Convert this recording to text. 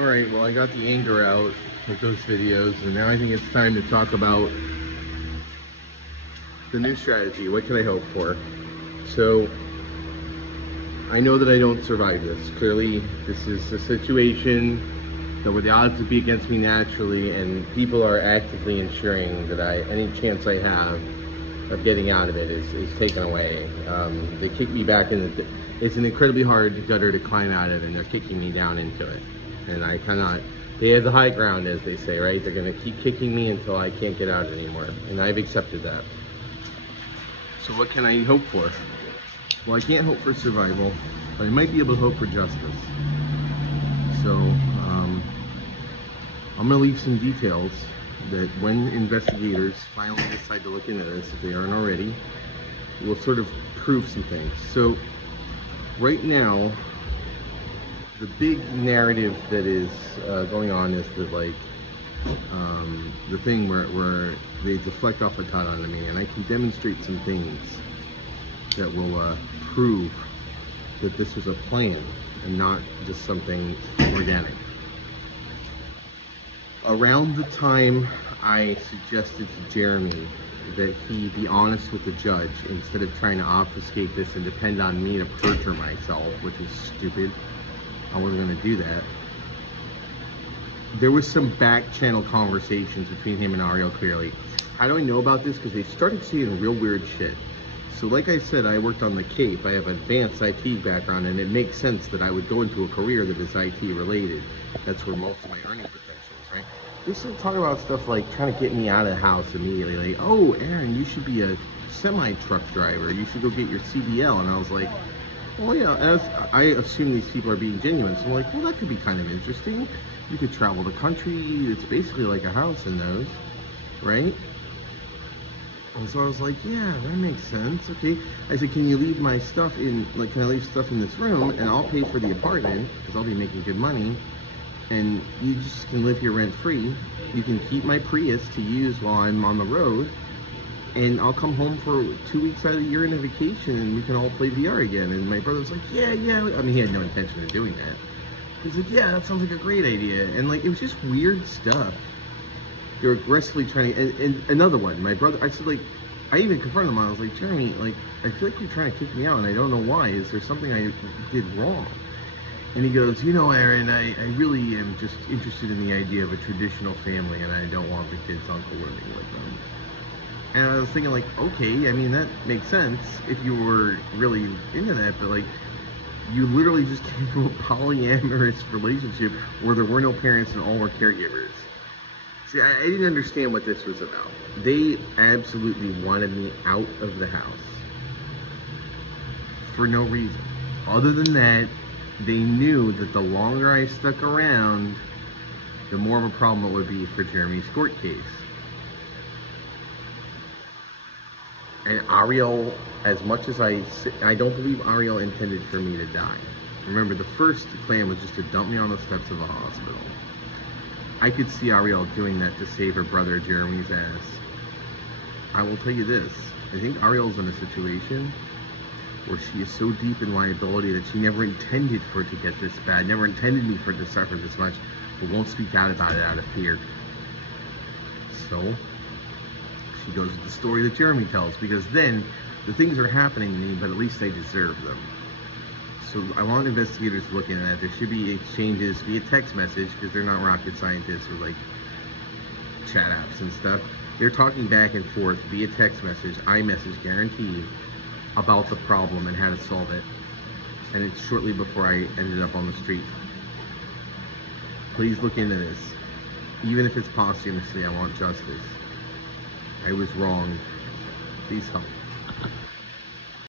Alright, well I got the anger out with those videos, and now I think it's time to talk about the new strategy. What can I hope for? So, I know that I don't survive this. Clearly, this is a situation that where the odds would be against me naturally, and people are actively ensuring that any chance I have of getting out of it is taken away. They kick me back in it's an incredibly hard gutter to climb out of, and they're kicking me down into it. And I cannot, they have the high ground, as they say, right? They're gonna keep kicking me until I can't get out anymore. And I've accepted that. So what can I hope for? Well, I can't hope for survival, but I might be able to hope for justice. So, I'm gonna leave some details that when investigators finally decide to look into this, if they aren't already, will sort of prove some things. So, right now, the big narrative that is going on is that, like, the thing where they deflect off a ton onto me, and I can demonstrate some things that will prove that this was a plan and not just something organic. Around the time I suggested to Jeremy that he be honest with the judge instead of trying to obfuscate this and depend on me to perjure myself, which is stupid, I wasn't going to do that. There was some back channel conversations between him and Ariel, clearly. How do I know about this? Because they started seeing real weird shit. So like I said, I worked on the Cape. I have an advanced IT background, and it makes sense that I would go into a career that is IT related. That's where most of my earning potential is, right? They started talking about stuff like trying to get me out of the house immediately. Like, oh, Aaron, you should be a semi-truck driver. You should go get your CDL. And I was like, well, yeah, I assume these people are being genuine. So I'm like, well, that could be kind of interesting. You could travel the country. It's basically like a house in those, right? And so I was like, yeah, that makes sense. Okay. I said, can you leave my stuff in, like, can I leave stuff in this room and I'll pay for the apartment because I'll be making good money. And you just can live here rent free. You can keep my Prius to use while I'm on the road. And I'll come home for 2 weeks out of the year in a vacation and we can all play VR again. And my brother was like, yeah. I mean, he had no intention of doing that. He's like, yeah, that sounds like a great idea. And like, it was just weird stuff. They're aggressively trying to, and another one, my brother, I said, like, I even confronted him. I was like, Jeremy, like, I feel like you're trying to kick me out and I don't know why. Is there something I did wrong? And he goes, you know, Aaron, I really am just interested in the idea of a traditional family and I don't want the kids' uncle living with them. And I was thinking, like, okay, I mean, that makes sense if you were really into that, but like, you literally just came from a polyamorous relationship where there were no parents and all were caregivers. See, I didn't understand what this was about. They absolutely wanted me out of the house for no reason. Other than that, they knew that the longer I stuck around, the more of a problem it would be for Jeremy's court case. And Ariel, as much as I don't believe Ariel intended for me to die. Remember, the first plan was just to dump me on the steps of a hospital. I could see Ariel doing that to save her brother Jeremy's ass. I will tell you this, I think Ariel's in a situation where she is so deep in liability that she never intended for it to get this bad, never intended me for it to suffer this much, but won't speak out about it out of fear. So, she goes with the story that Jeremy tells, because then the things are happening to me, but at least I deserve them. So I want investigators looking at that. There should be exchanges via text message, because they're not rocket scientists or like chat apps and stuff. They're talking back and forth via text message, iMessage guaranteed, about the problem and how to solve it. And it's shortly before I ended up on the street. Please look into this. Even if it's posthumously, I want justice. I was wrong. Please help.